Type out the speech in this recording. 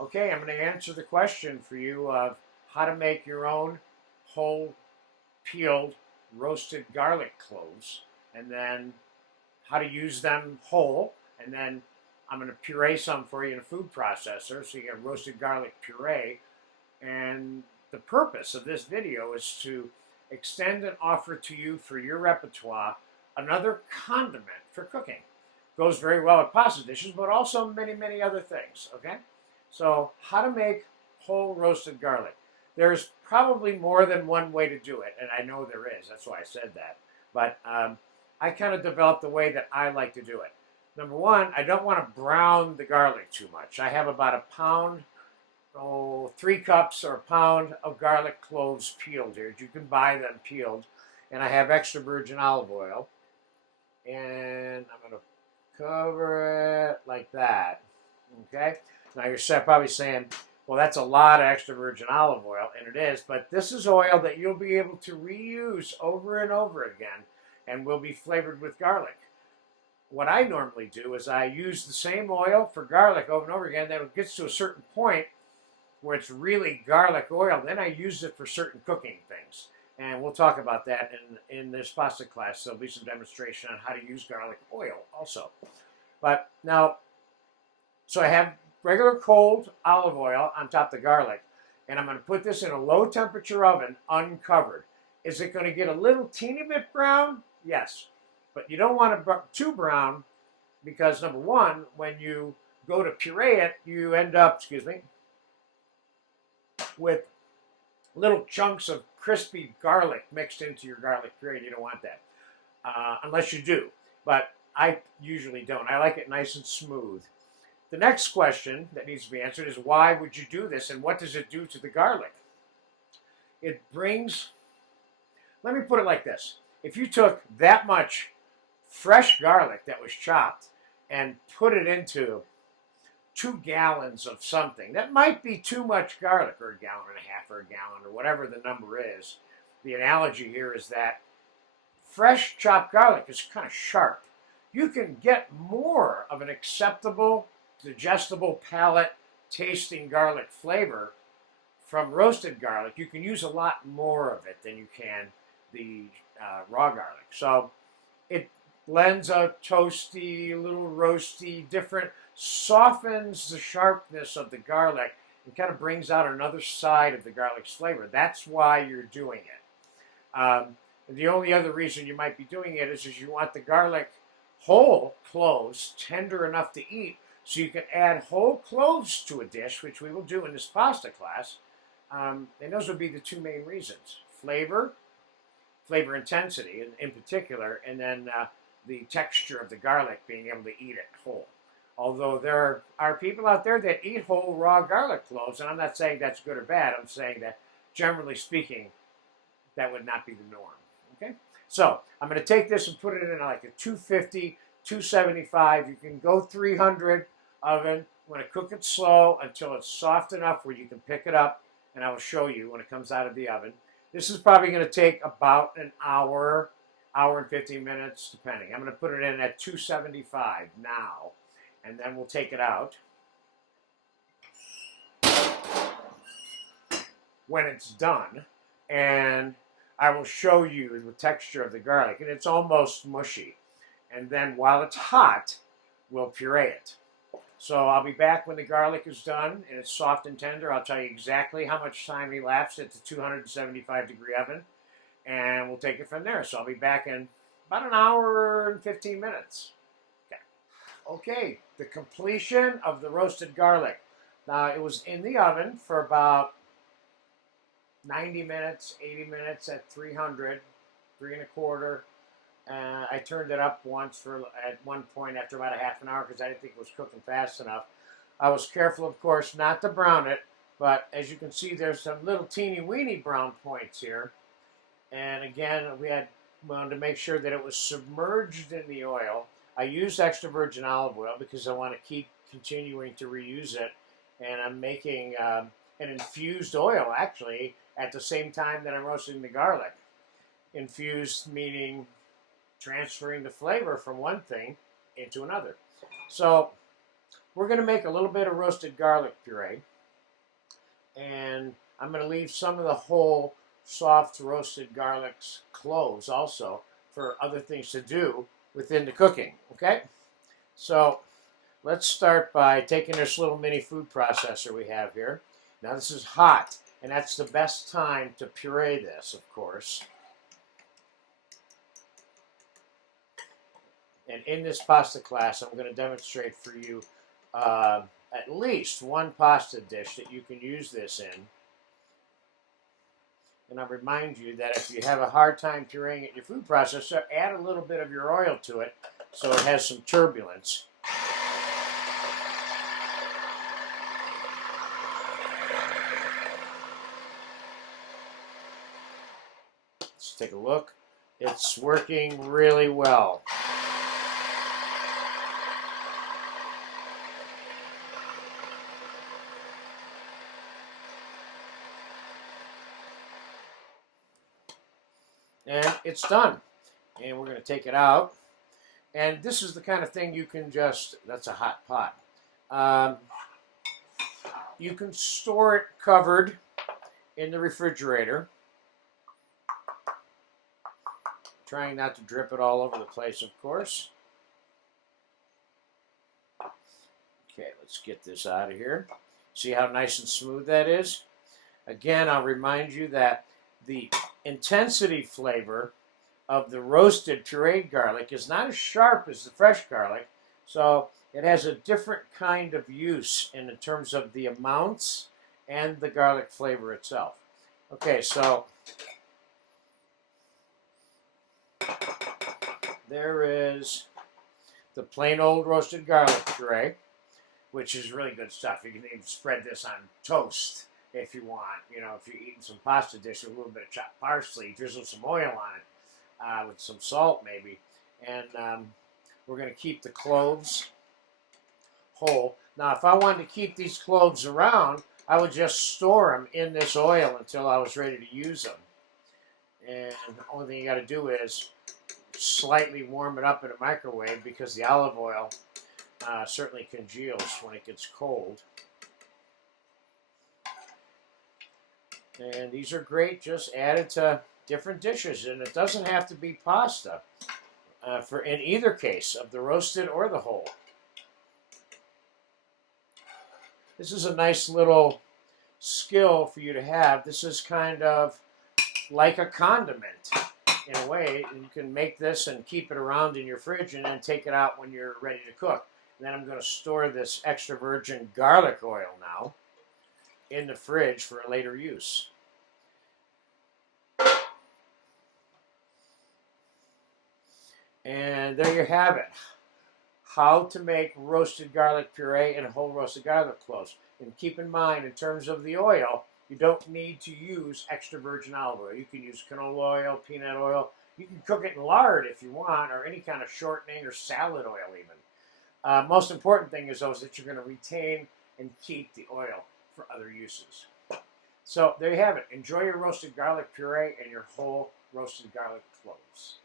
Okay, I'm going to answer the question for you of how to make your own whole peeled roasted garlic cloves, and then how to use them whole, and then I'm going to puree some for you in a food processor so you get roasted garlic puree. And the purpose of this video is to extend and offer to you for your repertoire another condiment for cooking. Goes very well with pasta dishes, but also many, many other things, okay? So how to make whole roasted garlic. There's probably more than one way to do it, and I know there is. That's why I said that. But I kind of developed the way that I like to do it. Number one, I don't want to brown the garlic too much. I have about a pound, 3 cups or a pound of garlic cloves peeled here. You can buy them peeled. And I have extra virgin olive oil. And I'm going to cover it like that. Okay? Now you're probably saying, well, that's a lot of extra virgin olive oil, and it is, but this is oil that you'll be able to reuse over and over again and will be flavored with garlic. What I normally do is I use the same oil for garlic over and over again. Then it gets to a certain point where it's really garlic oil. Then I use it for certain cooking things. And we'll talk about that in this pasta class. There'll be some demonstration on how to use garlic oil also. But now, so I have regular cold olive oil on top of the garlic, and I'm going to put this in a low temperature oven uncovered. Is it going to get a little teeny bit brown? Yes. But you don't want it too brown because, number one, when you go to puree it, you end up, with little chunks of crispy garlic mixed into your garlic puree. You don't want that unless you do. But I usually don't. I like it nice and smooth. The next question that needs to be answered is why would you do this and what does it do to the garlic? It brings, let me put it like this. If you took that much fresh garlic that was chopped and put it into 2 gallons of something, that might be too much garlic, or a gallon and a half, or a gallon, or whatever the number is. The analogy here is that fresh chopped garlic is kind of sharp. You can get more of an acceptable, digestible palate tasting garlic flavor from roasted garlic. You can use a lot more of it than you can the raw garlic. So it lends a toasty, a little roasty, different, softens the sharpness of the garlic and kind of brings out another side of the garlic's flavor. That's why you're doing it. The only other reason you might be doing it is you want the garlic whole cloves, tender enough to eat, so you can add whole cloves to a dish, which we will do in this pasta class. And those would be the 2 main reasons. Flavor intensity in particular, and then the texture of the garlic, being able to eat it whole. Although there are people out there that eat whole raw garlic cloves, and I'm not saying that's good or bad. I'm saying that generally speaking, that would not be the norm. Okay? So I'm going to take this and put it in like a 250, 275. You can go 300 oven. I'm going to cook it slow until it's soft enough where you can pick it up, and I will show you when it comes out of the oven. This is probably going to take about an hour, hour and 15 minutes, depending. I'm going to put it in at 275 now, and then we'll take it out. When it's done, and I will show you the texture of the garlic, and it's almost mushy. And then while it's hot, we'll puree it. So I'll be back when the garlic is done and it's soft and tender. I'll tell you exactly how much time elapsed at the 275-degree oven, and we'll take it from there. So I'll be back in about an hour and 15 minutes. Okay, the completion of the roasted garlic. Now, it was in the oven for about 90 minutes, 80 minutes at 300, 3 1/4. I turned it up once at one point after about a half an hour because I didn't think it was cooking fast enough. I was careful, of course, not to brown it, but as you can see, there's some little teeny weeny brown points here. And again, wanted to make sure that it was submerged in the oil. I used extra virgin olive oil because I want to keep continuing to reuse it. And I'm making an infused oil, actually, at the same time that I'm roasting the garlic. Infused meaning transferring the flavor from one thing into another. So we're going to make a little bit of roasted garlic puree, and I'm going to leave some of the whole soft roasted garlics cloves also for other things to do within the cooking, okay? So let's start by taking this little mini food processor we have here. Now this is hot, and that's the best time to puree this, of course. And in this pasta class, I'm going to demonstrate for you at least one pasta dish that you can use this in. And I'll remind you that if you have a hard time pureeing it in your food processor, add a little bit of your oil to it so it has some turbulence. Let's take a look. It's working really well. And it's done. And we're going to take it out. And this is the kind of thing you can just, that's a hot pot. You can store it covered in the refrigerator. Trying not to drip it all over the place, of course. Okay, let's get this out of here. See how nice and smooth that is? Again, I'll remind you that the intensity flavor of the roasted pureed garlic is not as sharp as the fresh garlic, so it has a different kind of use in terms of the amounts and the garlic flavor itself. Okay, so there is the plain old roasted garlic puree, which is really good stuff. You can even spread this on toast if you want. You know, if you're eating some pasta dish with a little bit of chopped parsley, drizzle some oil on it with some salt maybe. And we're going to keep the cloves whole. Now, if I wanted to keep these cloves around, I would just store them in this oil until I was ready to use them. And the only thing you got to do is slightly warm it up in a microwave because the olive oil certainly congeals when it gets cold. And these are great just added to different dishes, and it doesn't have to be pasta for in either case of the roasted or the whole. This is a nice little skill for you to have. This is kind of like a condiment in a way. You can make this and keep it around in your fridge and then take it out when you're ready to cook. And then I'm going to store this extra virgin garlic oil now in the fridge for a later use. And there you have it. How to make roasted garlic puree and whole roasted garlic cloves. And keep in mind, in terms of the oil, you don't need to use extra virgin olive oil. You can use canola oil, peanut oil. You can cook it in lard if you want, or any kind of shortening or salad oil even. Most important thing is, though, is that you're going to retain and keep the oil for other uses. So there you have it. Enjoy your roasted garlic puree and your whole roasted garlic cloves.